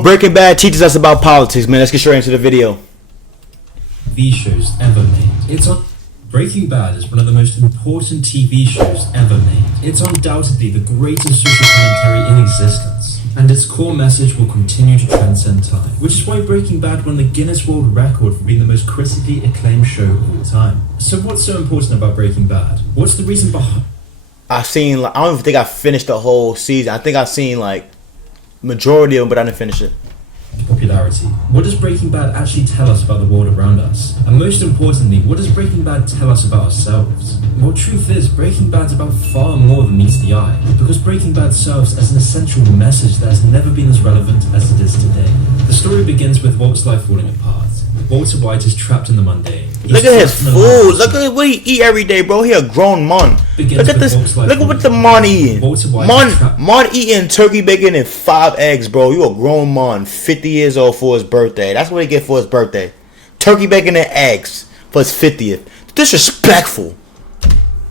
what Breaking Bad teaches us about politics, man. Let's get straight into the video. TV shows ever made. Breaking Bad is one of the most important TV shows ever made. It's undoubtedly the greatest social commentary in existence, and its core message will continue to transcend time, which is why Breaking Bad won the Guinness World Record for being the most critically acclaimed show of all time. So what's so important about Breaking Bad? What's the reason behind... I don't even think I finished the whole season. I think I've seen like majority of them, but I didn't finish it. Popularity. What does Breaking Bad actually tell us about the world around us? And most importantly, what does Breaking Bad tell us about ourselves? Well, truth is, Breaking Bad's about far more than meets the eye, because Breaking Bad serves as an essential message that has never been as relevant as it is today. The story begins with Walt's life falling apart. Walter White is trapped in the mundane. Look at his food. Look at what he eat every day, bro. He a grown man. Look at this. Look at what the man eating. Man eating turkey bacon and 5 eggs, bro. You a grown man, 50 years old for his birthday. That's what he get for his birthday. Turkey bacon and eggs for his 50th. Disrespectful.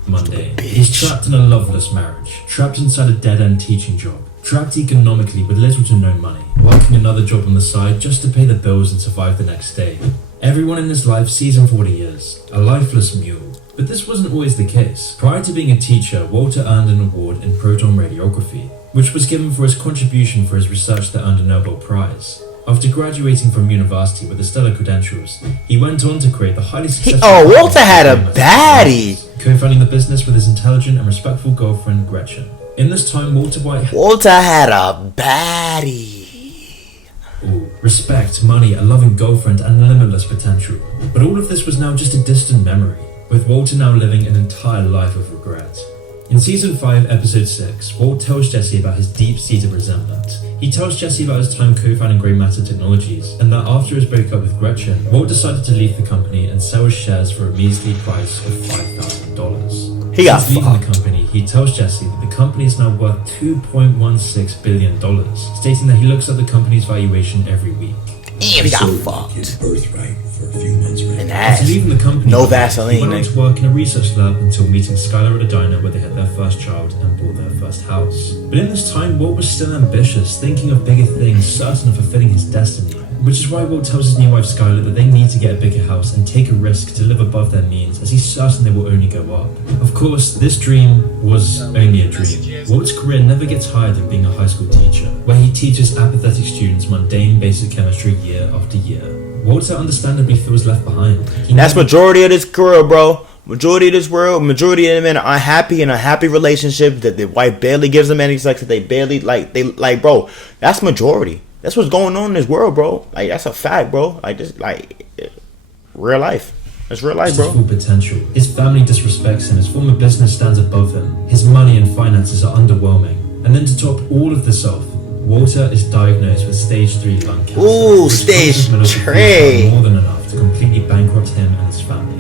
Mundane. He's trapped in a loveless marriage. Trapped inside a dead-end teaching job. Trapped economically with little to no money, working another job on the side just to pay the bills and survive the next day. Everyone in his life sees him for what he is, a lifeless mule. But this wasn't always the case. Prior to being a teacher, Walter earned an award in proton radiography, which was given for his contribution for his research that earned a Nobel Prize. After graduating from university with the stellar credentials, he went on to create the highly successful... Walter had a baddie! Co-founding the business with his intelligent and respectful girlfriend, Gretchen. In this time, Walter had a baddie. Ooh, respect, money, a loving girlfriend, and limitless potential. But all of this was now just a distant memory, with Walter now living an entire life of regret. In Season 5, Episode 6, Walt tells Jesse about his deep-seated resentment. He tells Jesse about his time co-founding Grey Matter Technologies, and that after his breakup with Gretchen, Walt decided to leave the company and sell his shares for a measly price of $5,000. He got Since leaving the company, he tells Jesse that the company is now worth $2.16 billion, stating that he looks at the company's valuation every week. Damn, he got fucked. His birthright for a few months, right? After leaving the company, no Vaseline. He went on to work in a research lab until meeting Skylar at a diner where they had their first child and bought their first house. But in this time, Walt was still ambitious, thinking of bigger things, certain of fulfilling his destiny. Which is why Walt tells his new wife Skylar that they need to get a bigger house and take a risk to live above their means, as he's certain they will only go up. Of course, this dream was only a dream. Walt's career never gets higher than being a high school teacher, where he teaches apathetic students mundane basic chemistry year after year. Walter understandably feels left behind. That's majority of this career, bro. Majority of this world, majority of the men are unhappy in a happy relationship that the wife barely gives them any sex, that they barely bro. That's majority. That's what's going on in this world, bro. Like, that's a fact, bro. Like, this, real life. That's real life, bro. Full potential. His family disrespects him. His former business stands above him. His money and finances are underwhelming. And then to top all of this off, Walter is diagnosed with stage 3 lung cancer. Ooh, stage 3. More than enough to completely bankrupt him and his family.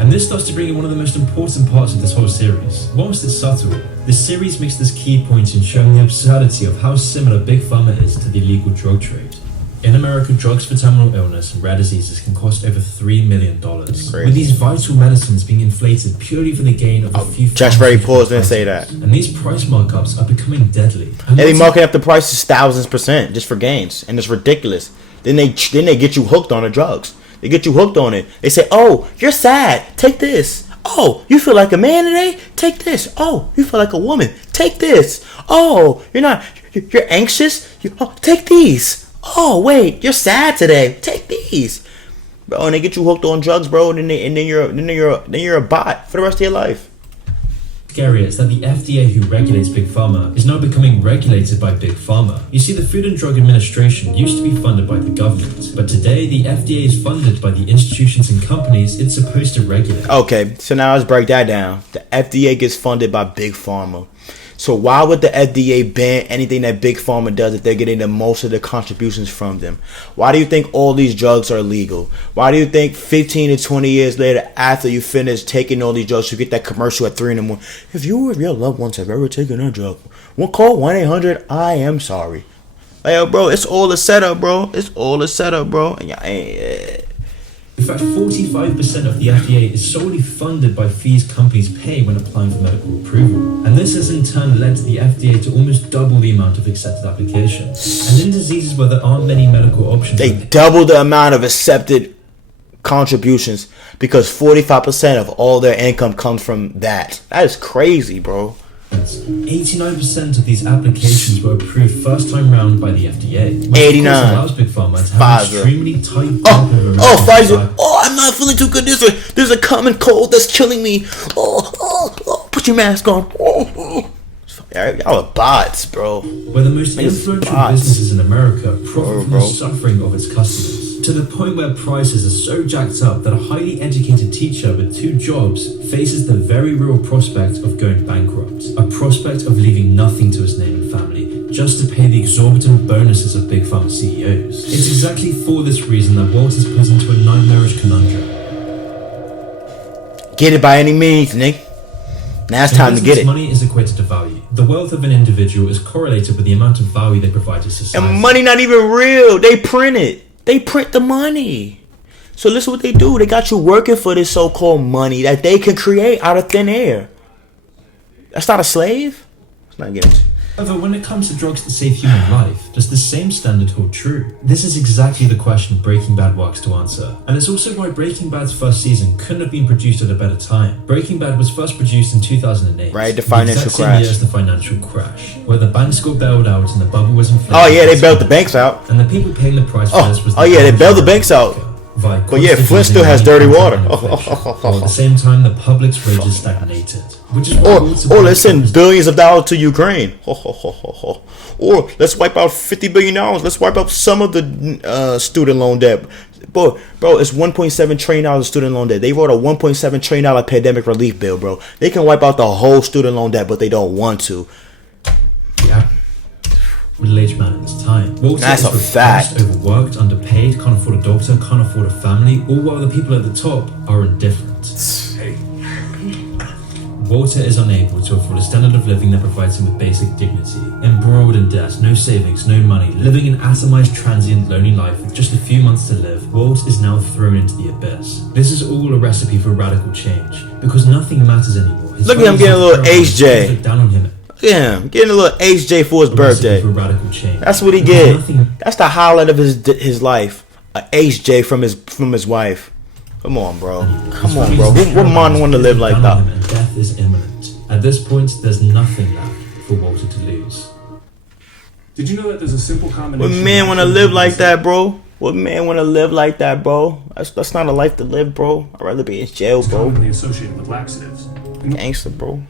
And this starts to bring in one of the most important parts of this whole series. Whilst it's subtle, this series makes this key point in showing the absurdity of how similar Big Pharma is to the illegal drug trade. In America, drugs for terminal illness and rare diseases can cost over $3 million, with these vital medicines being inflated purely for the gain of a few... Just very pause didn't say that. And these price markups are becoming deadly. And they be marking up the prices 1000% just for gains, and it's ridiculous. Then they get you hooked on the drugs. They get you hooked on it. They say, oh, you're sad. Take this. Oh, you feel like a man today? Take this. Oh, you feel like a woman? Take this. Oh, you're anxious? Take these. Oh, wait, you're sad today. Take these. Bro, and they get you hooked on drugs, bro, and then you're a bot for the rest of your life. Scary is that the FDA, who regulates Big Pharma, is now becoming regulated by Big Pharma. You see, the Food and Drug Administration used to be funded by the government, but today the FDA is funded by the institutions and companies it's supposed to regulate. Okay, so now let's break that down. The FDA gets funded by Big Pharma. So why would the FDA ban anything that Big Pharma does if they're getting the most of the contributions from them? Why do you think all these drugs are legal? Why do you think 15 to 20 years later, after you finish taking all these drugs, you get that commercial at 3 in the morning? If you or your loved ones have ever taken a drug, call 1-800, I am sorry. Like, bro, it's all a setup, bro. It's all a setup, bro. In fact, 45% of the FDA is solely funded by fees companies pay when applying for medical approval. And this has in turn led to the FDA to almost double the amount of accepted applications. And in diseases where there aren't many medical options, They double the amount of accepted contributions because 45% of all their income comes from that. That is crazy, bro. 89% of these applications were approved first time round by the FDA. Which 89. allows Big Pharma to have an extremely tight Pfizer. Oh, I'm not feeling too good. There's a common cold that's killing me. Oh, put your mask on. Y'all are bots, bro. Where the most influential businesses in America profit from the suffering of its customers. To the point where prices are so jacked up that a highly educated teacher with 2 jobs faces the very real prospect of going bankrupt. A prospect of leaving nothing to his name and family, just to pay the exorbitant bonuses of Big Pharma CEOs. It's exactly for this reason that Walt is put into a nightmarish conundrum. Get it by any means, Nick. Now it's time to get it. Money is equated to value. The wealth of an individual is correlated with the amount of value they provide to society. And money not even real. They print it. They print the money. So listen what they do. They got you working for this so-called money that they can create out of thin air. That's not a slave. Let's not get into. However, when it comes to drugs that save human life, does the same standard hold true? This is exactly the question Breaking Bad works to answer. And it's also why Breaking Bad's first season couldn't have been produced at a better time. Breaking Bad was first produced in 2008. Right, the financial exact same crash. year as the financial crash, where the banks got bailed out and the bubble was inflated. Oh yeah, they bailed the banks out. And the people paying the price for this was they bailed the banks out. But yeah, Flint still has dirty water. While at the same time, the public's wages stagnated. Which is or let's send billions of dollars to Ukraine. Or let's wipe out $50 billion. Let's wipe out some of the student loan debt. Bro, it's $1.7 trillion of student loan debt. They wrote a $1.7 trillion pandemic relief bill, bro. They can wipe out the whole student loan debt, but they don't want to. Yeah. Middle-aged man at this time. Walter That's is a fact. Overworked, underpaid, can't afford a doctor, can't afford a family, all while the people at the top are indifferent. Hey. Walter is unable to afford a standard of living that provides him with basic dignity. Embroiled in debt, no savings, no money, living an atomized, transient, lonely life with just a few months to live, Walt is now thrown into the abyss. This is all a recipe for radical change, because nothing matters anymore. Look at him getting a little HJ. Down on him. Yeah, getting a little HJ for his birthday. For radical change. That's what he get. That's the highlight of his life. A HJ from his wife. Come on, bro. Come on, bro. What man want to live like that? And death is imminent. At this point, there's nothing left for Walter to lose. Did you know that there's a simple combination? What man want to live like that, bro? What man want to live like that, bro? That's not a life to live, bro. I'd rather be in jail, bro. Commonly associated with laxatives. Gangster, bro.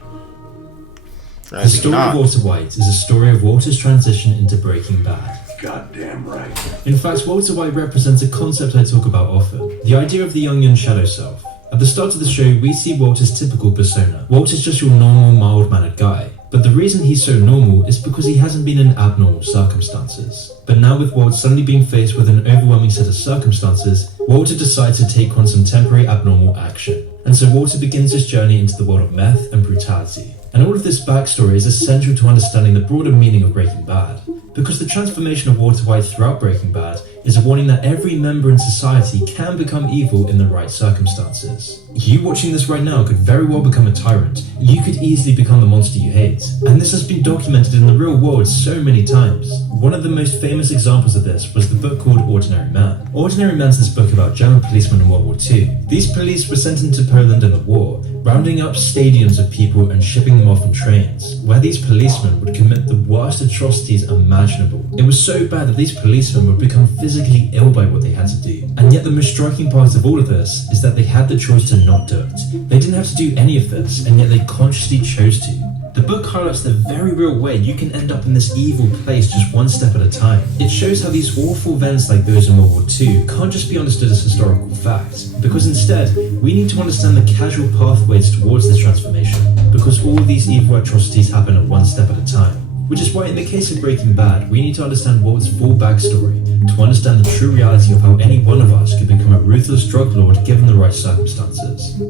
The story of Walter White is a story of Walter's transition into Breaking Bad. Goddamn right. In fact, Walter White represents a concept I talk about often, the idea of the Jungian shadow self. At the start of the show, we see Walter's typical persona. Walter's just your normal, mild-mannered guy. But the reason he's so normal is because he hasn't been in abnormal circumstances. But now with Walt suddenly being faced with an overwhelming set of circumstances, Walter decides to take on some temporary abnormal action. And so Walter begins his journey into the world of meth and brutality. And all of this backstory is essential to understanding the broader meaning of Breaking Bad. Because the transformation of Walter White throughout Breaking Bad is a warning that every member in society can become evil in the right circumstances. You watching this right now could very well become a tyrant. You could easily become the monster you hate. And this has been documented in the real world so many times. One of the most famous examples of this was the book called Ordinary Man. Ordinary Man's this book about German policemen in World War II. These police were sent into Poland in the war, rounding up stadiums of people and shipping them off on trains, where these policemen would commit the worst atrocities imaginable. It was so bad that these policemen would become physically ill by what they had to do. And yet the most striking part of all of this is that they had the choice to not do it. They didn't have to do any of this, and yet they consciously chose to. The book highlights the very real way you can end up in this evil place just one step at a time. It shows how these awful events like those in World War II can't just be understood as historical facts, because instead, we need to understand the casual pathways towards this transformation, because all of these evil atrocities happen at one step at a time. Which is why in the case of Breaking Bad, we need to understand Walt's full backstory, to understand the true reality of how any one of us could become a ruthless drug lord given the right circumstances.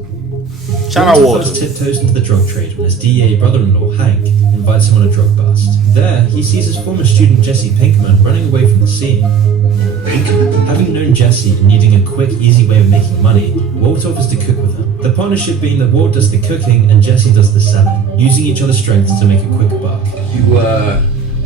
Shout out Walter. First tiptoes into the drug trade when his DEA brother-in-law, Hank, invites him on a drug bust. There, he sees his former student Jesse Pinkman running away from the scene. Having known Jesse and needing a quick, easy way of making money, Walt offers to cook with him. The partnership being that Walt does the cooking and Jesse does the selling, using each other's strengths to make a quick buck.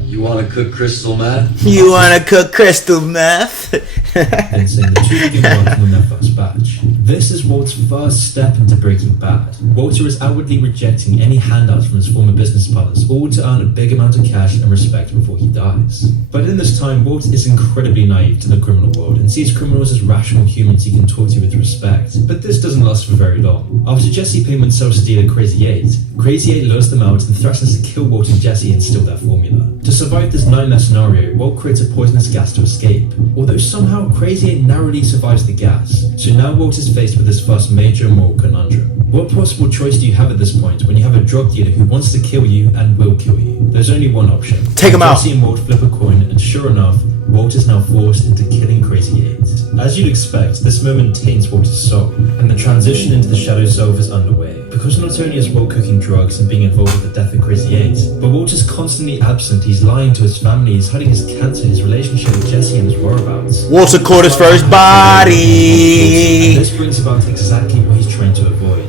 You wanna cook crystal meth? You wanna cook crystal meth? Convincing the two begin working on their first batch. This is Walt's first step into Breaking Bad. Walter is outwardly rejecting any handouts from his former business partners, all to earn a big amount of cash and respect before he dies. But in this time, Walt is incredibly naive to the criminal world and sees criminals as rational humans he can talk to with respect. But this doesn't last for very long. After Jesse Pinkman sells the dealer Crazy 8, Crazy 8 lures them out and threatens to kill Walt and Jesse and steal their formula. To survive this nightmare scenario, Walt creates a poisonous gas to escape, although somehow Crazy 8 narrowly survives the gas. So now Walt is faced with his first major moral conundrum. What possible choice do you have at this point when you have a drug dealer who wants to kill you and will kill you? There's only one option. Take him out. Jesse and Walt flip a coin, and sure enough, Walt is now forced into killing Crazy 8. As you'd expect, this moment taints Walter's soul, and the transition into the shadow self is underway. Because not only is Walt cooking drugs and being involved with the death of Crazy 8, but Walt is constantly absent, he's lying to his family, he's hiding his cancer, his relationship with Jesse and his whereabouts. Walter caught his first body. This brings about exactly what he's trying to avoid.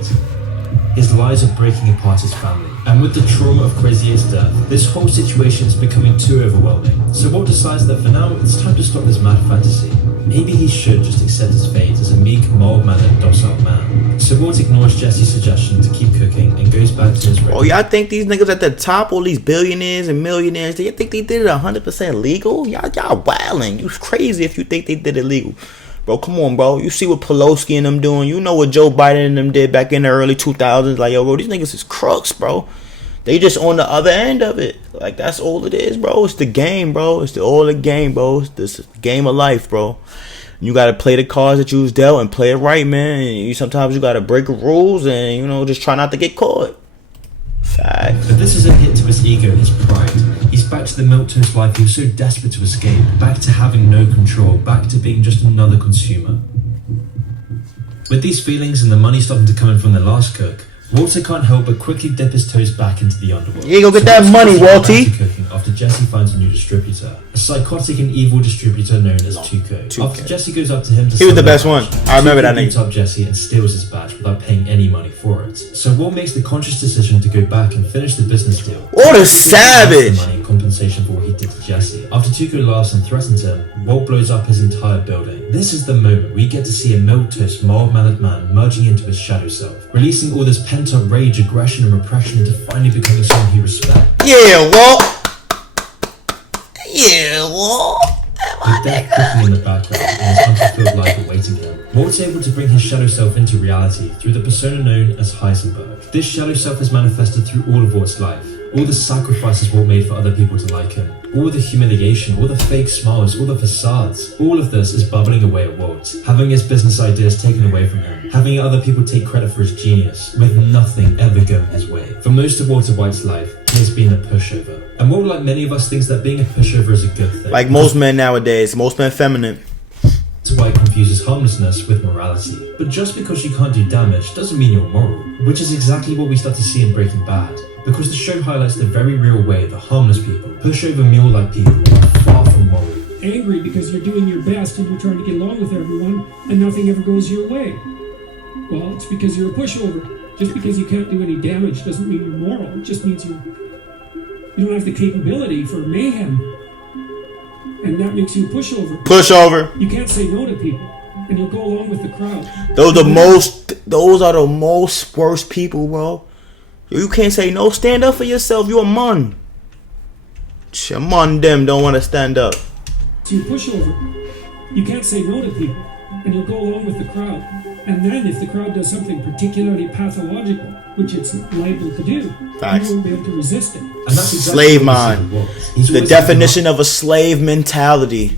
His lies are breaking apart his family. And with the trauma of Crazy 8's death, this whole situation is becoming too overwhelming. So Walt decides that for now, it's time to stop this mad fantasy. Maybe he should just accept his fate as a meek, mild-mannered, docile man. So Walt ignores Jesse's suggestion to keep cooking and goes back to his Oh, y'all think these niggas at the top, all these billionaires and millionaires, do you think they did it 100% legal? Y'all wildin'. You crazy if you think they did it legal. Bro, come on, bro. You see what Pelosi and them doing. You know what Joe Biden and them did back in the early 2000s. Like, yo, bro, these niggas is crooks, bro. They just on the other end of it. Like, that's all it is, bro. It's the game, bro. It's all the game, bro. It's this game of life, bro. You got to play the cards that you was dealt and play it right, man. And sometimes you got to break the rules and, you know, just try not to get caught. Facts. But this is a hit to his ego and his pride. He's back to the milquetoast life he was so desperate to escape. Back to having no control. Back to being just another consumer. With these feelings and the money starting to come in from the last cook, Walter can't help but quickly dip his toes back into the underworld. Yeah, go get that money, Walty. After Jesse finds a new distributor, a psychotic and evil distributor known as Tuco. After Jesse goes up to him to he was the best one. I remember that name. Beats up Jesse and steals his batch without paying any money for it. So Walt makes the conscious decision to go back and finish the business deal. What a savage! Money in compensation for what he did to Jesse. After Tuco laughs and threatens him, Walt blows up his entire building. This is the moment we get to see a milquetoast, mild-mannered man merging into his shadow self, releasing all this pent-up rage, aggression, and repression into finally becoming someone he respects. Yeah, Walt. Yeah, Walt. With death cooking in the background and his unfulfilled life awaiting him, Walt's able to bring his shadow self into reality through the persona known as Heisenberg. This shadow self is manifested through all of Walt's life. All the sacrifices Walt made for other people to like him, all the humiliation, all the fake smiles, all the facades, all of this is bubbling away at Walt, having his business ideas taken away from him, having other people take credit for his genius, with nothing ever going his way. For most of Walter White's life, he has been a pushover. And Walt, like many of us, thinks that being a pushover is a good thing. Like most men nowadays, most men feminine. White confuses harmlessness with morality. But just because you can't do damage doesn't mean you're moral, which is exactly what we start to see in Breaking Bad. Because the show highlights the very real way that harmless people, pushover mule-like people, are far from moral. Angry because you're doing your best and you're trying to get along with everyone and nothing ever goes your way. Well, it's because you're a pushover. Just because you can't do any damage doesn't mean you're moral. It just means you don't have the capability for mayhem. And that makes you a pushover. Pushover. You can't say no to people, and you'll go along with the crowd. Those are the most worst people, bro. You can't say no. Stand up for yourself. You a man. A man them don't want to stand up. So you pushover. You can't say no to people, and you'll go along with the crowd. And then if the crowd does something particularly pathological, which it's liable to do, Facts. you won't be able to resist it. And that's exactly Slave what mind. He's The always definition of a slave mentality.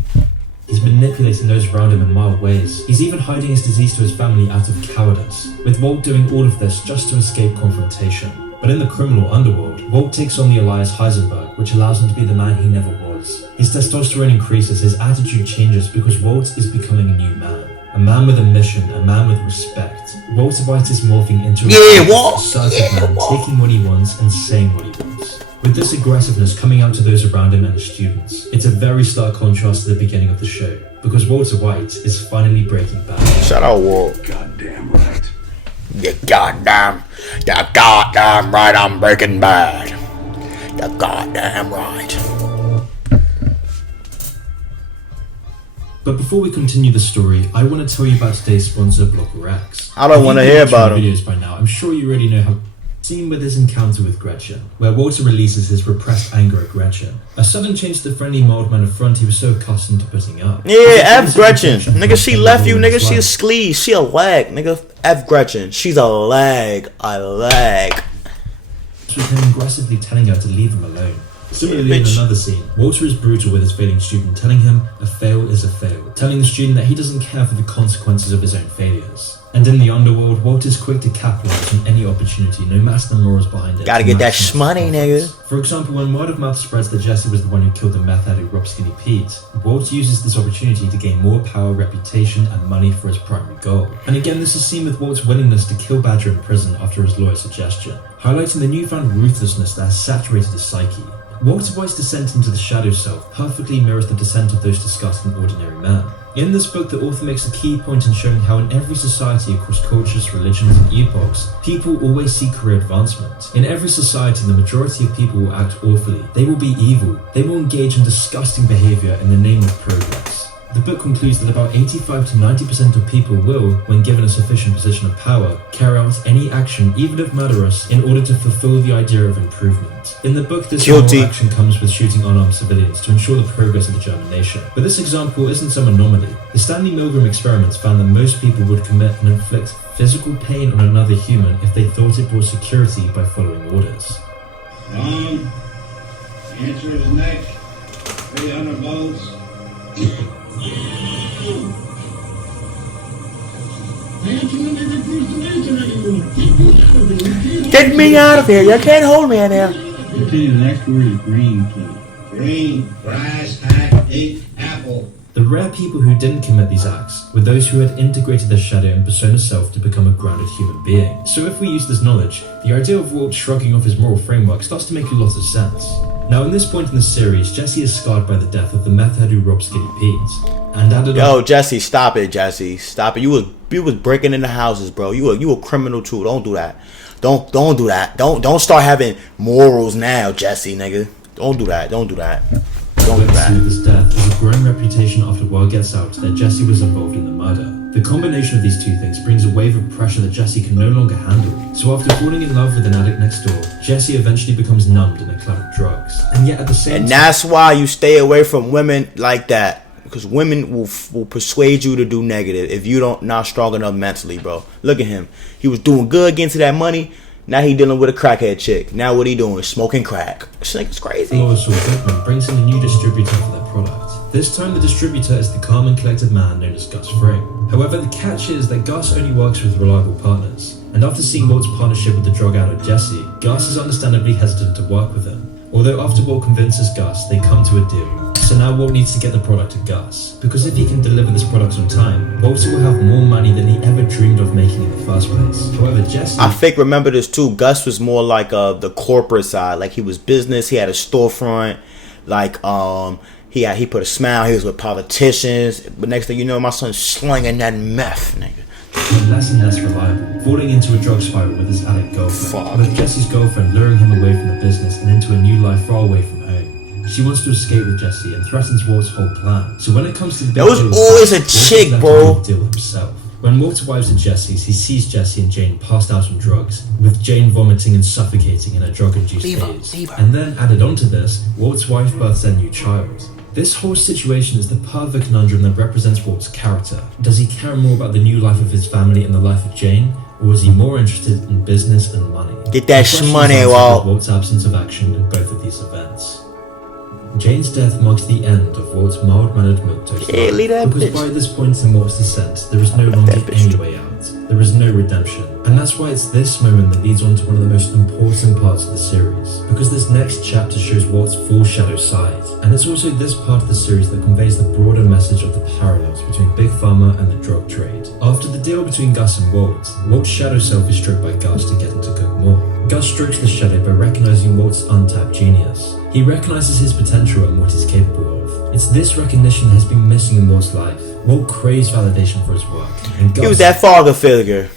He's manipulating those around him in mild ways. He's even hiding his disease to his family out of cowardice, with Walt doing all of this just to escape confrontation. But in the criminal underworld, Walt takes on the alias Heisenberg, which allows him to be the man he never was. His testosterone increases, his attitude changes because Walt is becoming a new man. A man with a mission, a man with respect. Walter White is morphing into assertive man, taking what he wants and saying what he wants. With this aggressiveness coming out to those around him and his students, it's a very stark contrast to the beginning of the show, because Walter White is finally breaking bad. Shout out, Walt. Goddamn right. You goddamn right, I'm Breaking Bad. You goddamn right. But before we continue the story, I want to tell you about today's sponsor, Blocker X. I don't want to hear about him. Videos by now, I'm sure you already know how. Scene with his encounter with Gretchen, where Walter releases his repressed anger at Gretchen. A sudden change to the friendly mild man of front he was so accustomed to putting up. Yeah, F Gretchen. Nigga, she left you, nigga. She a sleaze. She a lag, nigga. F Gretchen. She's a lag. With him aggressively telling her to leave him alone. Similarly, in another scene, Walter is brutal with his failing student, telling him a fail is a fail, telling the student that he doesn't care for the consequences of his own failures. And in the underworld, Walter's quick to capitalize on any opportunity, no matter the morals behind it. Gotta get that shmoney, nigga. For example, when word of mouth spreads that Jesse was the one who killed the meth head who robbed Skinny Pete, Walter uses this opportunity to gain more power, reputation, and money for his primary goal. And again, this is seen with Walt's willingness to kill Badger in prison after his lawyer's suggestion, highlighting the newfound ruthlessness that has saturated his psyche. Walter White's descent into the shadow self perfectly mirrors the descent of those discussed in Ordinary Man. In this book, the author makes a key point in showing how in every society across cultures, religions, and epochs, people always seek career advancement. In every society, the majority of people will act awfully. They will be evil. They will engage in disgusting behavior in the name of progress. The book concludes that about 85 to 90% of people will, when given a sufficient position of power, carry out any action, even if murderous, in order to fulfill the idea of improvement. In the book, this moral action comes with shooting unarmed civilians to ensure the progress of the German nation. But this example isn't some anomaly. The Stanley Milgram experiments found that most people would commit and inflict physical pain on another human if they thought it brought security by following orders. Answer is next. 300 volts. Get me out of here. You can't hold me in there. Continue, the next word is green, please. Green, fries, hat, eat, apple. The rare people who didn't commit these acts were those who had integrated their shadow and persona self to become a grounded human being. So if we use this knowledge, the idea of Walt shrugging off his moral framework starts to make a lot of sense. Now, in this point in the series, Jesse is scarred by the death of the meth head who robbed Skinny Pete. And added Yo, Jesse, stop it, Jesse. Stop it. You was breaking into houses, bro. You a criminal too. Don't do that. Don't do that. Don't start having morals now, Jesse, nigga. Don't do that. Don't do that. Don't do that. With his death, there's a growing reputation after word gets out that Jesse was involved in the murder. The combination of these two things brings a wave of pressure that Jesse can no longer handle. So after falling in love with an addict next door, Jesse eventually becomes numbed in a cloud of drugs. And yet at the same time... And that's why you stay away from women like that. Because women will persuade you to do negative if you not strong enough mentally, bro. Look at him. He was doing good, getting to that money. Now he dealing with a crackhead chick. Now what he doing? Smoking crack. This nigga's crazy. Lawrence Goodman brings in a new distributor for their product. This time the distributor is the calm and collected man known as Gus Fring. However, the catch is that Gus only works with reliable partners. And after seeing Walt's partnership with the drug addict Jesse, Gus is understandably hesitant to work with him. Although after Walt convinces Gus, they come to a deal. So now Walt needs to get the product to Gus, because if he can deliver this product on time, Walter will have more money than he ever dreamed of making in the first place. However, Jesse... I think, remember this too, Gus was more like the corporate side. Like he was business, he had a storefront, like he put a smile, he was with politicians, but next thing you know, my son's slinging that meth, nigga. Less and less reliable, falling into a drug spiral with his addict girlfriend, with Jesse's girlfriend luring him away from the business and into a new life far away from home. She wants to escape with Jesse and threatens Walt's whole plan. So when it comes to the there was always a chick, bro. Deal himself. When Walter arrives at Jesse's, he sees Jesse and Jane passed out on drugs, with Jane vomiting and suffocating in a drug-induced haze. And then added onto this, Walt's wife births their new child. This whole situation is the perfect conundrum that represents Walt's character. Does he care more about the new life of his family and the life of Jane, or is he more interested in business and money? Get that shmoney, Walt. Walt's absence of action in both of these events. Jane's death marks the end of Walt's mild-mannered milquetoast life, because by this point in Walt's descent, there is no longer any way out. There is no redemption. And that's why it's this moment that leads on to one of the most important parts of the series, because this next chapter shows Walt's full shadow side. And it's also this part of the series that conveys the broader message of the parallels between Big Pharma and the drug trade. duel between Gus and Walt, Walt's shadow self is stroked by Gus to get him to cook more. Gus strokes the shadow by recognizing Walt's untapped genius. He recognizes his potential and what he's capable of. It's this recognition that has been missing in Walt's life. Walt craves validation for his work, and Gus, He was that father figure.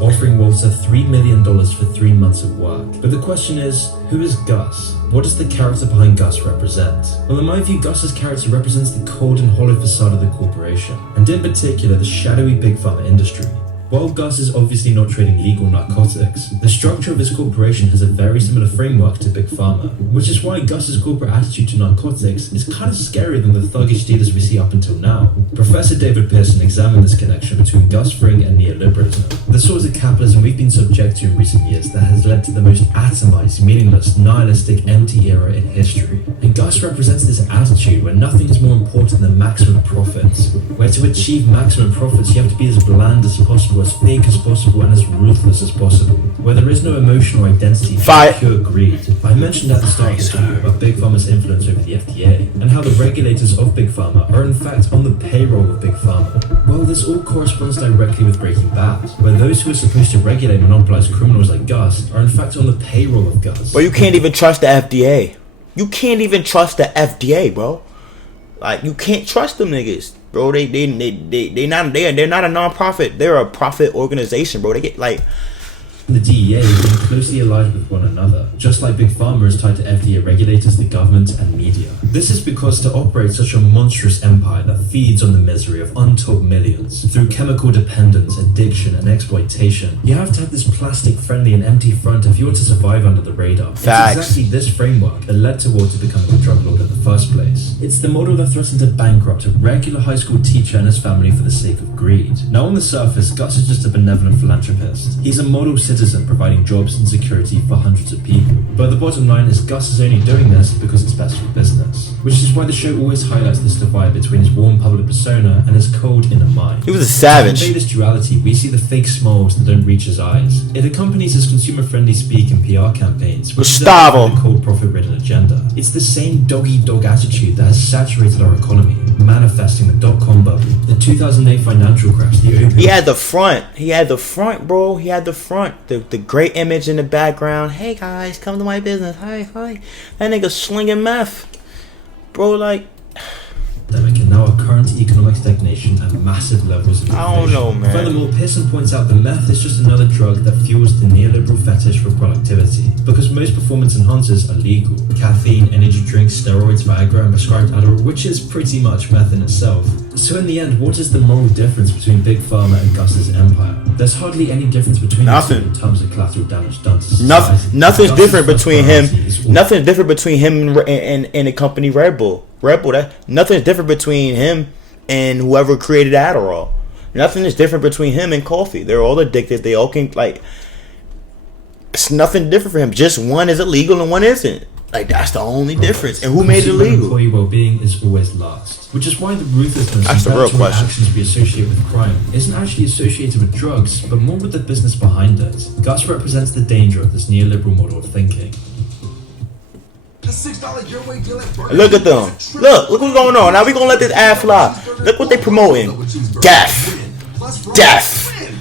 offering Walter $3 million for 3 months of work. But the question is, who is Gus? What does the character behind Gus represent? Well, in my view, Gus's character represents the cold and hollow facade of the corporation, and in particular, the shadowy big pharma industry. While Gus is obviously not trading legal narcotics, the structure of his corporation has a very similar framework to Big Pharma, which is why Gus's corporate attitude to narcotics is kind of scarier than the thuggish dealers we see up until now. Professor David Pearson examined this connection between Gus Fring and neoliberalism, the sort of capitalism we've been subject to in recent years that has led to the most atomized, meaningless, nihilistic, empty era in history. And Gus represents this attitude where nothing is more important than maximum profits, where to achieve maximum profits you have to be as bland as possible, as fake as possible, and as ruthless as possible, where there is no emotional identity, just pure greed. I mentioned at the start of the video about Big Pharma's influence over the FDA, and how the regulators of Big Pharma are in fact on the payroll of Big Pharma. Well, this all corresponds directly with Breaking Bad, where those who are supposed to regulate monopolized criminals like Gus are in fact on the payroll of Gus. Bro, you can't even trust the FDA. You can't even trust the FDA, bro. Like, you can't trust them niggas. Bro, they're not a non-profit. They're a profit organization, bro. They get like The DEA is being closely allied with one another, just like Big Pharma is tied to FDA regulators, the government, and media. This is because to operate such a monstrous empire that feeds on the misery of untold millions through chemical dependence, addiction, and exploitation, you have to have this plastic-friendly and empty front if you want to survive under the radar. Facts. It's exactly this framework that led to Walter becoming a drug lord in the first place. It's the model that threatened to bankrupt a regular high school teacher and his family for the sake of greed. Now, on the surface, Gus is just a benevolent philanthropist. He's a model citizen providing jobs and security for hundreds of people. But the bottom line is Gus is only doing this because it's best for business. Which is why the show always highlights this divide between his warm public persona and his cold inner mind. he was a savage. To convey this duality, we see the fake smiles that don't reach his eyes. It accompanies his consumer-friendly speak and PR campaigns, which Gustavo. is a cold profit-ridden agenda. It's the same dog-eat-dog attitude that has saturated our economy, manifesting the dot-com bubble, the 2008 financial crash, the opium. He had the front. He had the front, bro. He had the front. The great image in the background. Hey guys, come to my business. Hi. That nigga slinging meth, bro. Like, And now our current economic stagnation and massive levels of inflation. I don't know, man. Furthermore, Pearson points out that meth is just another drug that fuels the neoliberal fetish for productivity, because most performance enhancers are legal. Caffeine, energy drinks, steroids, Viagra, and prescribed Adderall, which is pretty much meth in itself. So in the end, what is the moral difference between Big Pharma and Gus's empire? There's hardly any difference between Nothing. the two in terms of collateral damage done to society. Nothing's Gus's different between him. prosperity is all- Nothing's different between him and the company Red Bull. Nothing's different between him and whoever created Adderall. Nothing is different between him and coffee. They're all addicted. They all can, like, it's nothing different for him. Just one is illegal and one isn't. Like, that's the only difference. And who made it Consumer illegal? Employee well-being is always last, which is why the ruthlessness That's the and real predatory question. actions we associate with crime isn't actually associated with drugs, but more with the business behind it. Gus represents the danger of this neoliberal model of thinking. Look at them. Look what's going on. Now we gonna let this ad fly. Look what they promoting. Death.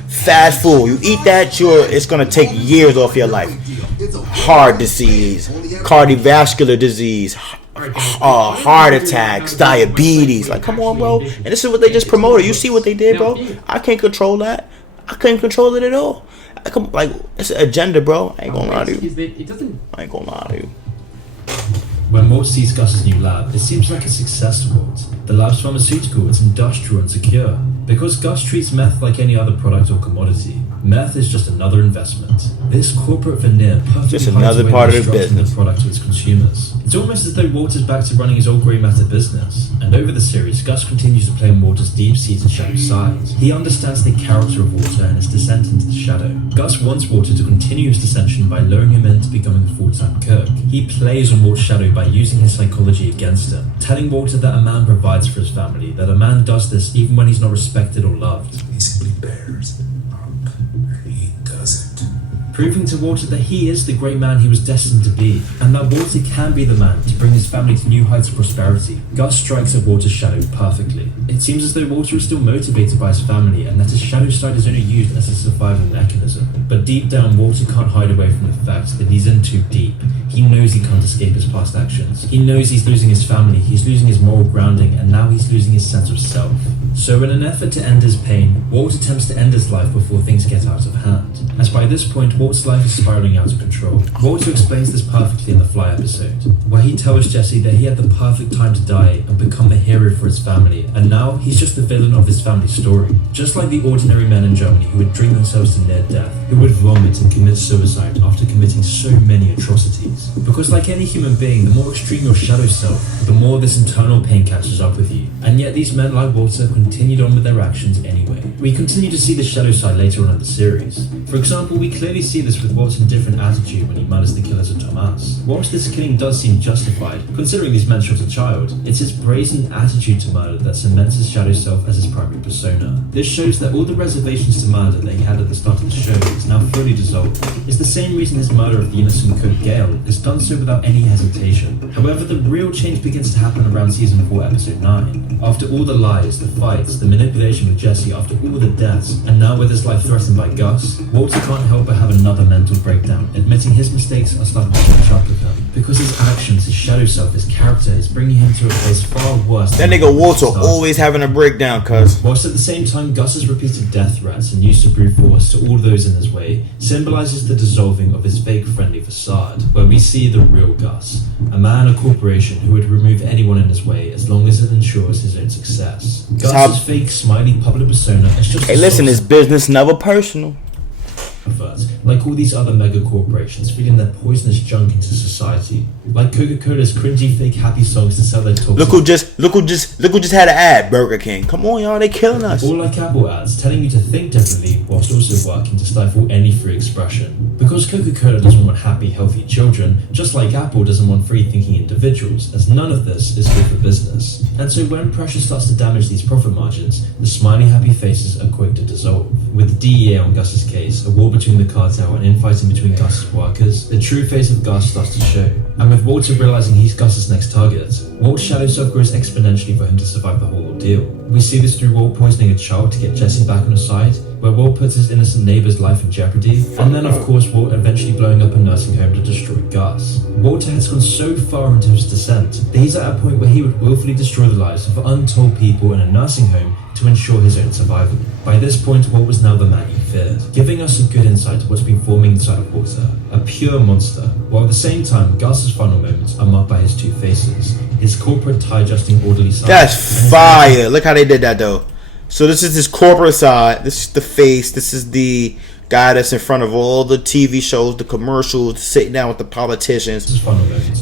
Fast food. You eat that, it's gonna take years off your life. Heart disease, cardiovascular disease, heart attacks, diabetes. Like, come on, bro. And this is what they just promoted. You see what they did, bro? I can't control that. I couldn't control it at all. Like, it's an agenda, bro. I ain't gonna lie to you. I ain't gonna lie to you. When Walt sees Gus's new lab, it seems like a success to Walt. The lab's pharmaceutical, it's industrial and secure. Because Gus treats meth like any other product or commodity, meth is just another investment. This corporate veneer perfectly Just hides another away part the of the destruction business. the product to its consumers. It's almost as though Walt is back to running his old grey matter business. And over the series, Gus continues to play on Walter's deep-seated shadow side. He understands the character of Walter and his descent into the shadow. Gus wants Walter to continue his descension by luring him into becoming a full-time cook. He plays on Walt's shadow by using his psychology against him, telling Walter that a man provides for his family, that a man does this even when he's not respected or loved. He simply bears the mark. He doesn't. proving to Walter that he is the great man he was destined to be, and that Walter can be the man to bring his family to new heights of prosperity. Gus strikes at Walter's shadow perfectly. It seems as though Walter is still motivated by his family and that his shadow side is only used as a survival mechanism. But deep down, Walter can't hide away from the fact that he's in too deep. He knows he can't escape his past actions. He knows he's losing his family, he's losing his moral grounding, and now he's losing his sense of self. So in an effort to end his pain, Walt attempts to end his life before things get out of hand. As by this point, Walt's life is spiraling out of control. Walter explains this perfectly in the Fly episode, where he tells Jesse that he had the perfect time to die and become the hero for his family, and now he's just the villain of his family's story. Just like the ordinary men in Germany who would drink themselves to near death, who would vomit and commit suicide after committing so many atrocities. Because like any human being, the more extreme your shadow self, the more this internal pain catches up with you. And yet these men like Walter continued on with their actions anyway. We continue to see the shadow side later on in the series. For example, we clearly see this with Walt's indifferent attitude when he murders the killers of Thomas. Whilst this killing does seem justified, considering these men shot a child, it's his brazen attitude to murder that cements his shadow self as his primary persona. This shows that all the reservations to murder that he had at the start of the show is now fully dissolved. It's the same reason his murder of the innocent cook Gale is done so without any hesitation. However, the real change begins to happen around season 4 episode 9. After all the lies, the fights, the manipulation with Jesse, after all the deaths, and now with his life threatened by Gus, Walter can't help but have another mental breakdown, admitting his mistakes are starting to catch up with him. Because his actions, his shadow self, his character is bringing him to a place far worse. That nigga Walter always having a breakdown, cuz. Whilst at the same time, Gus's repeated death threats and use of brute force to all those in his way symbolizes the dissolving of his fake friendly facade, where we see the real Gus, a man, a corporation who would remove anyone in his way as long as it ensures his own success. Gus's fake smiley public persona is just hey, listen, it's business, never personal. Like all these other mega corporations feeding their poisonous junk into society, like Coca-Cola's cringy fake happy songs to sell their toxic. Look who just had an ad, Burger King. Come on, y'all, they killing us. Or like Apple ads telling you to think differently whilst also working to stifle any free expression. Because Coca-Cola doesn't want happy, healthy children, just like Apple doesn't want free-thinking individuals, as none of this is good for business. And so when pressure starts to damage these profit margins, the smiley happy faces are quick to dissolve. With the DEA on Gus's case, a war between the cartel and infighting between Gus's workers, the true face of Gus starts to show. And with Walter realizing he's Gus's next target, Walt's shadow self grows exponentially for him to survive the whole ordeal. We see this through Walt poisoning a child to get Jesse back on his side, where Walt puts his innocent neighbor's life in jeopardy, and then of course Walt eventually blowing up a nursing home to destroy Gus. Walter has gone so far into his descent that he's at a point where he would willfully destroy the lives of untold people in a nursing home to ensure his own survival. By this point, Walt was now the man he feared, giving us a good insight to what's been forming inside of Walter, a pure monster, while at the same time, Gus's final moments are marked by his two faces, his corporate tie-adjusting orderly side. That's fire. Look how they did that, though. So this is his corporate side, this is the face, this is the guy that's in front of all the TV shows, the commercials, sitting down with the politicians,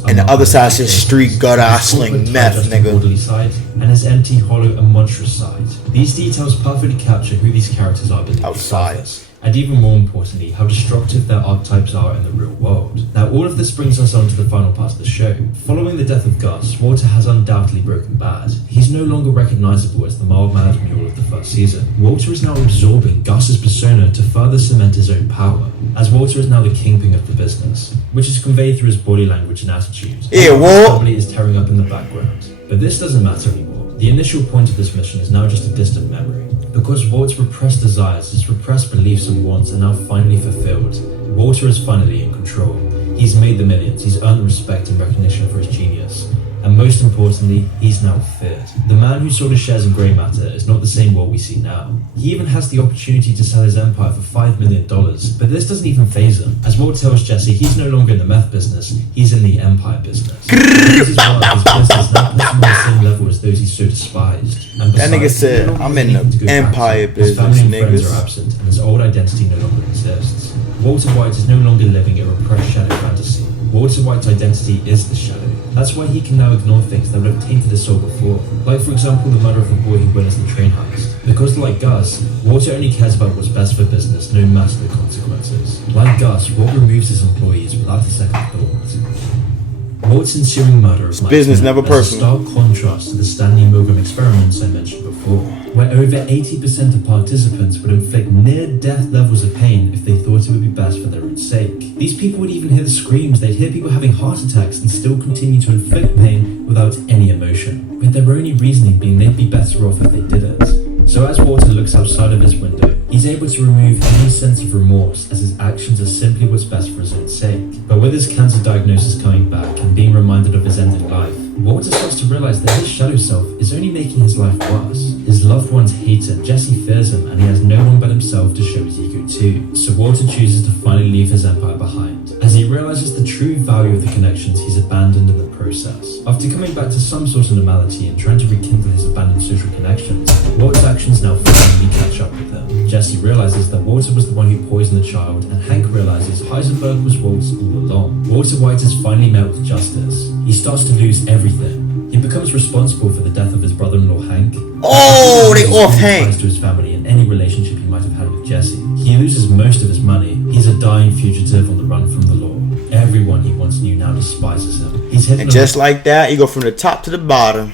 and the other side is street gutter hustling meth, nigga. Side, and his empty, hollow, and monstrous side. These details perfectly capture who these characters are beneath the surface, and even more importantly, how destructive their archetypes are in the real world. Now, all of this brings us on to the final part of the show. Following the death of Gus, Walter has undoubtedly broken bad. He's no longer recognizable as the mild-mannered mule of the first season. Walter is now absorbing Gus's persona to further cement his own power, as Walter is now the kingpin of the business, which is conveyed through his body language and attitude. Yeah, His family is tearing up in the background. But this doesn't matter anymore. The initial point of this mission is now just a distant memory. Because Walt's repressed desires, his repressed beliefs and wants are now finally fulfilled, Walter is finally in control. He's made the millions, he's earned respect and recognition for his genius. And most importantly, he's now feared. The man who sold his shares in Grey Matter is not the same Walt we see now. He even has the opportunity to sell his empire for $5 million, but this doesn't even faze him. As Walt tells Jesse, he's no longer in the meth business, he's in the empire business. This is why his business now puts him on the same level as those he so despised. And That nigga said, I'm in the empire business, his family and friends niggas. are absent, and his old identity no longer exists. Walter White is no longer living a repressed shadow fantasy. Walter White's identity is the shadow. That's why he can now ignore things that would have tainted his soul before. Like, for example, the murder of the boy who witnessed the train heist. Because like Gus, Walter only cares about what's best for business, no matter the consequences. Like Gus, Walt removes his employees without a second thought. Walt's ensuing murder of Mike business, Miller never is personal. a stark contrast to the Stanley Milgram experiments I mentioned before, where over 80% of participants would inflict near-death levels of pain if they thought it would be best for their own sake. These people would even hear the screams, they'd hear people having heart attacks and still continue to inflict pain without any emotion, with their only reasoning being they'd be better off if they did it. So as Walter looks outside of his window, he's able to remove any sense of remorse as his actions are simply what's best for his own sake. But with his cancer diagnosis coming back and being reminded of his ending life, Walter starts to realize that his shadow self is only making his life worse. His loved ones hate him, Jesse fears him, and he has no one but himself to show his ego to. So Walter chooses to finally leave his empire behind, as he realizes the true value of the connections he's abandoned in the process. After coming back to some sort of normality and trying to rekindle his abandoned social connections, Walter's actions now finally catch up with him. Jesse realizes that Walter was the one who poisoned the child, and Hank realizes Heisenberg was Walt's all along. Walter White has finally met with justice. He starts to lose everything. He becomes responsible for the death of his brother-in-law Hank. Oh, they off Hank. Ties to his family and any relationship he might have had with Jesse. He loses most of his money. He's a dying fugitive on the run from the law. Everyone he once knew now despises him. He's hidden And just like that, you go from the top to the bottom.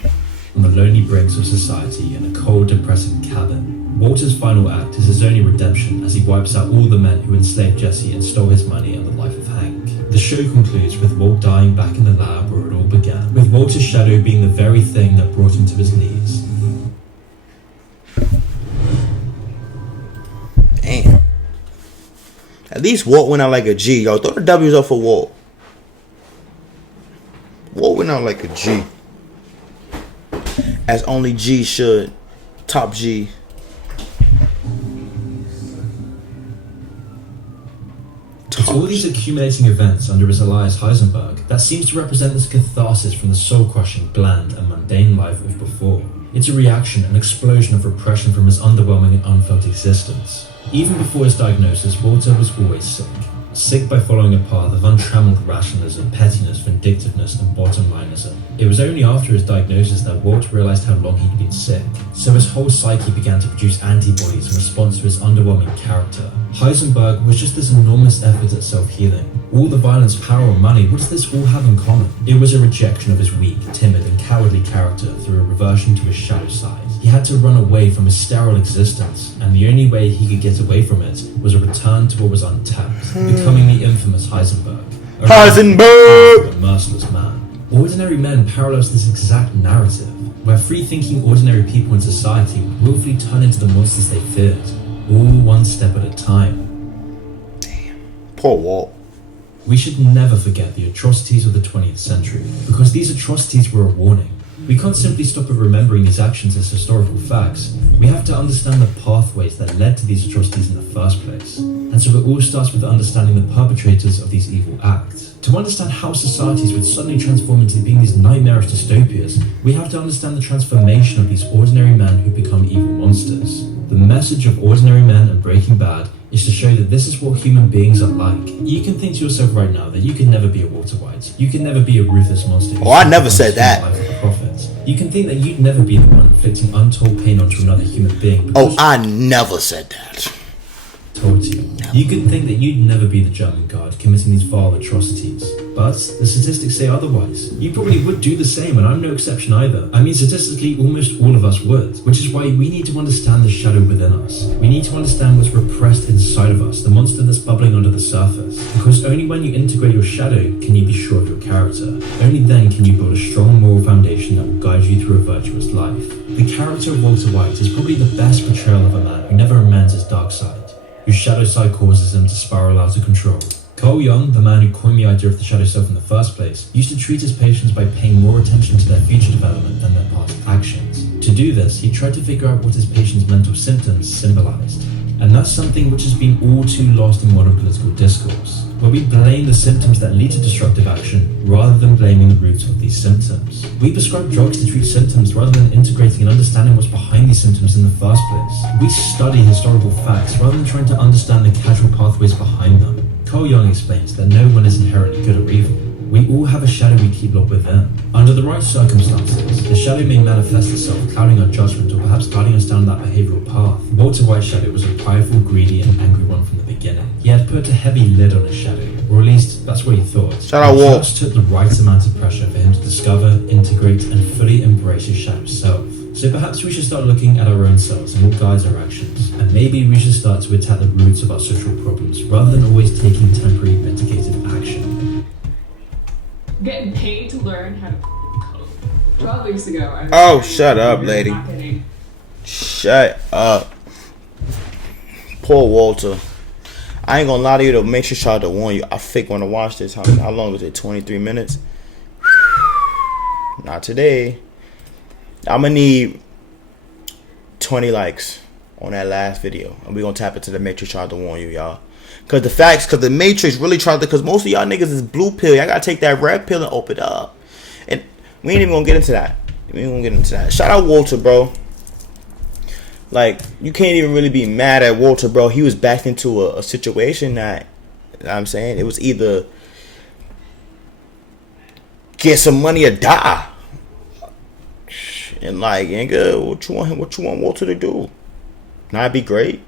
on the lonely bricks of society in a cold, depressing cabin. Walter's final act is his only redemption as he wipes out all the men who enslaved Jesse and stole his money and the life of Hank. The show concludes with Walt dying back in the lab where it all began, with Walter's shadow being the very thing that brought him to his knees. Damn. At least Walt went out like a G. Yo, throw the W's up for Walt. Walt went out like a G. As only G should. Top G. It's all these accumulating events under his Elias Heisenberg that seems to represent this catharsis from the soul-crushing, bland, and mundane life of before. It's a reaction, an explosion of repression from his underwhelming and unfelt existence. Even before his diagnosis, Walter was always sick. Sick by following a path of untrammeled rationalism, pettiness, vindictiveness, and bottom-lineism. It was only after his diagnosis that Walt realized how long he'd been sick, so his whole psyche began to produce antibodies in response to his underwhelming character. Heisenberg was just this enormous effort at self-healing. All the violence, power, and money, what does this all have in common? It was a rejection of his weak, timid, and cowardly character through a reversion to his shadow side. He had to run away from his sterile existence, and the only way he could get away from it was a return to what was untapped, becoming the infamous Heisenberg. A merciless man. Ordinary Men parallels this exact narrative, where free-thinking ordinary people in society would willfully turn into the monsters they feared, all one step at a time. Poor Walt. We should never forget the atrocities of the 20th century, because these atrocities were a warning. We can't simply stop at remembering these actions as historical facts. We have to understand the pathways that led to these atrocities in the first place. And so it all starts with understanding the perpetrators of these evil acts. To understand how societies would suddenly transform into being these nightmarish dystopias, we have to understand the transformation of these ordinary men who become evil monsters. The message of Ordinary Men and Breaking Bad is to show that this is what human beings are like. You can think to yourself right now that you could never be a Walter White. You can never be a ruthless monster. Oh, I never said that. You can think that you'd never be the one inflicting untold pain onto another human being. Oh, I never said that. Told you. You could think that you'd never be the German guard committing these vile atrocities. But the statistics say otherwise. You probably would do the same, and I'm no exception either. I mean, statistically, almost all of us would. Which is why we need to understand the shadow within us. We need to understand what's repressed inside of us, the monster that's bubbling under the surface. Because only when you integrate your shadow can you be sure of your character. Only then can you build a strong moral foundation that will guide you through a virtuous life. The character of Walter White is probably the best portrayal of a man who never amends his dark side, whose shadow side causes him to spiral out of control. Carl Jung, the man who coined the idea of the shadow self in the first place, used to treat his patients by paying more attention to their future development than their past actions. To do this, he tried to figure out what his patients' mental symptoms symbolized. And that's something which has been all too lost in modern political discourse, where we blame the symptoms that lead to destructive action rather than blaming the roots of these symptoms. We prescribe drugs to treat symptoms rather than integrating and understanding what's behind these symptoms in the first place. We study historical facts rather than trying to understand the causal pathways behind them. Carl Jung explains that no one is inherently good or evil. We all have a shadow we keep locked within. Under the right circumstances, the shadow may manifest itself, clouding our judgment or perhaps guiding us down that behavioral path. Walter White's shadow was a prideful, greedy, and angry one from the beginning. He had put a heavy lid on his shadow, or at least that's what he thought. Shout out It Walt. just took the right amount of pressure for him to discover, integrate, and fully embrace his shadow self. So perhaps we should start looking at our own selves and what guides our actions. And maybe we should start to attack the roots of our social problems rather than always taking temporary mitigated action. Getting paid to learn how to code. 12 weeks ago, I was Oh, shut up, lady. not kidding. Shut up. Poor Walter. I ain't gonna lie to you though. Make sure try to warn you. I fake want to watch this. How long was it? 23 minutes? Not today. I'm gonna need 20 likes on that last video, and we gonna tap into the Matrix. Tried to warn you, y'all. Cause the Matrix really tried to. Cause most of y'all niggas is blue pill. Y'all gotta take that red pill and open it up. And we ain't even gonna get into that. We ain't gonna get into that. Shout out Walter, bro. Like, you can't even really be mad at Walter, bro. He was backed into a situation that, you know what I'm saying, it was either get some money or die. And like, nigga, what you want Walter to do? Not be great?